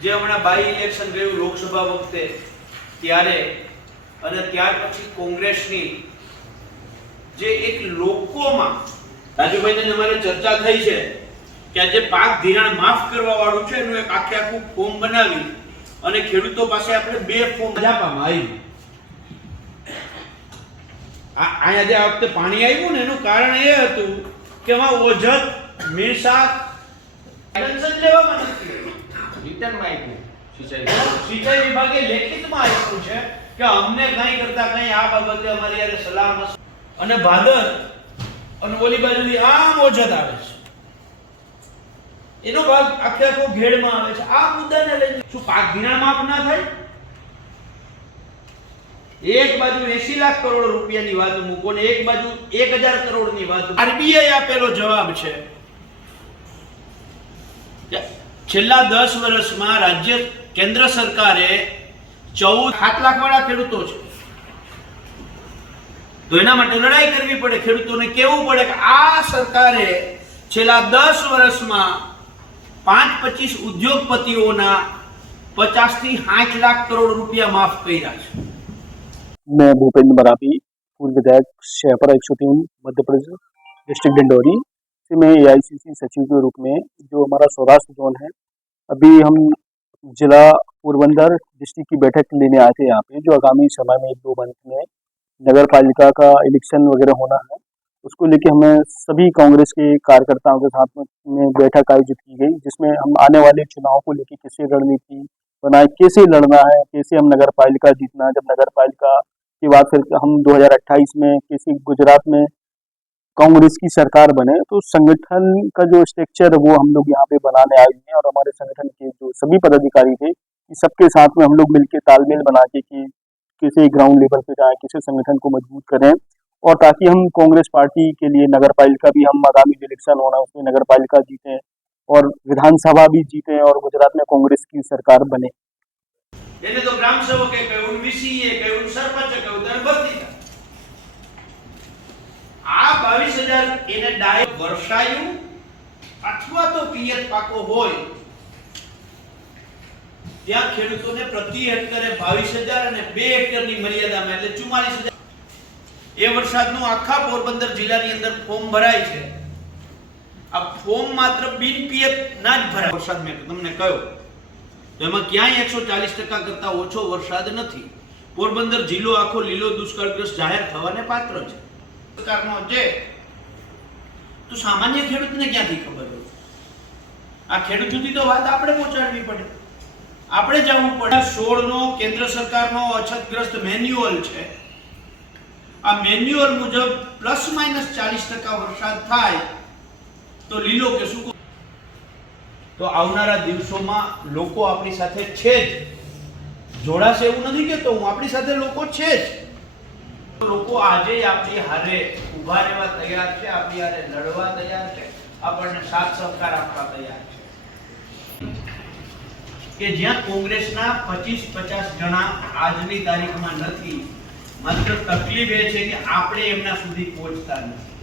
જે હમણાં by election ગયું લોકસભા વખતે ત્યારે અને ત્યાર પછી કોંગ્રેસની જે એક લોકોમાં રાજુભાઈને અમારે ચર્ચા થઈ છે કે આજે જે પાક ધિરાણ માફ કરવા વાળું છે એનું એક આખે આખું ફોર્મ બનાવી અને ખેડૂતો પાસે આપણે બે ફોર્મ આપવામાં આવ્યું આ અહીંયા જે આ વખતે પાણી આવ્યું ને એનું કારણ એ હતું કે એમાં ઓજત મીરસા લેવામાં નથી. રિટર્નમાં આપ્યું. સિંચાઈ વિભાગે. લેખિતમાં આપ્યું છે કે અમને કંઈ કરતા કંઈ આ બાબતે અમારી યારે સલાહ અને ભાદર અને ઓલી બાજુથી આમ ઓજત આવે છે. એનો ભાગ આખે આખો ઘેડમાં આવે છે. આ મુદ્દાને લઈને શું પાક ધિરાણ માફ ના થાય? એક બાજુ એસી લાખ કરોડ રૂપિયાની વાત મૂકો ને એક બાજુ એક હજાર કરોડની વાત આરબીઆઈ આપેલો જવાબ છે છેલ્લા 10 વર્ષમાં રાજ્ય કેન્દ્ર સરકારે 14 સાત લાખ વાળા ખેડૂતો છે તો એના માટે લડાઈ કરવી પડે ખેડૂતોને કેવું પડે કે આ સરકારે છેલ્લા 10 વર્ષમાં પાંચ પચીસ ઉદ્યોગપતિઓના પચાસ થી સાઠ લાખ કરોડ રૂપિયા માફ કર્યા છે मैं भूपेंद्र मरावी पूर्व विधायक शहपरा एक सौ तीन मध्य प्रदेश डिस्ट्रिक्ट डिंडोरी से मैं एआईसीसी सचिव के रूप में जो हमारा सौराष्ट्र जोन है अभी हम जिला पोरबंदर डिस्ट्रिक्ट की बैठक लेने आए थे यहाँ पे, जो आगामी समय में एक दो मंथ में नगर पालिका का इलेक्शन वगैरह होना है, उसको लेके हमें सभी कांग्रेस के कार्यकर्ताओं के साथ में- बैठक आयोजित की गई, जिसमें हम आने वाले चुनाव को लेके कैसे रणनीति बनाए, कैसे लड़ना है, कैसे हम नगर पालिका जीतना है, जब नगर पालिका के बाद फिर हम 2028 में, किसी गुजरात में कांग्रेस की सरकार बने तो संगठन का जो स्ट्रक्चर वो हम लोग यहाँ पे बनाने आए हैं और हमारे संगठन के जो सभी पदाधिकारी थे सबके साथ में हम लोग मिलकर तालमेल बना के कि किसे ग्राउंड लेवल पे जाए, किसे संगठन को मज़बूत करें और ताकि हम कांग्रेस पार्टी के लिए नगर पालिका भी, हम आगामी जो इलेक्शन होना है, उसमें नगर पालिका जीते और विधानसभा भी जीते और गुजरात में कांग्रेस की सरकार बने। तो ग्राम सेवक है उन विसी है उन सरपंच है उन दंपति આ બાવીસ હજાર એને ડાય વર્ષાયું અથવા તો પિયત પાકો હોય, ત્યાં ખેડૂતોને પ્રતિ હેક્ટરે બાવીસ હજાર અને બે હેક્ટરની મર્યાદામાં, એટલે ચુમ્માલીસ હજાર. એ વરસાદનું આખા પોરબંદર જિલ્લાની અંદર ફોર્મ ભરાય છે. આ ફોર્મ માત્ર બિન પિયત ના જ ભરાય. વરસાદ મેં તમને કહ્યો. તો એમાં ક્યાંય એકસો ચાલીસ ટકા કરતા ઓછો વરસાદ નથી. પોરબંદર જિલ્લો આખો લીલો દુષ્કાળગ્રસ્ત જાહેર થવાને પાત્ર છે. સરકારનો છે તો સામાન્ય ખેડૂતને ક્યાંથી ખબર હોય? આ ખેડૂત સુધી તો વાત આપણે પહોંચાડવી પડે. આપણે જવું પડે. સોળ નો કેન્દ્ર સરકારનો અછતગ્રસ્ત મેન્યુઅલ છે. આ મેન્યુઅલ મુજબ પ્લસ માઇનસ ચાલીસ ટકા વરસાદ થાય તો લીલો કે સૂકો. તો આવનારા દિવસોમાં લોકો આપણી સાથે છે જ. જોડાશે એવું નથી કહેતો હું. આપણી સાથે લોકો છે જ. લોકો આજે આપણી હારે ઊભા રહેવા તૈયાર છે, આપણી હારે લડવા તૈયાર છે, આપણને સાથ સહકાર આપવા તૈયાર છે. કે જ્યાં કોંગ્રેસના પચીસ પચાસ જણા આજની તારીખમાં નથી, માત્ર તકલીફ એ છે કે આપણે એમના સુધી પહોંચતા નથી.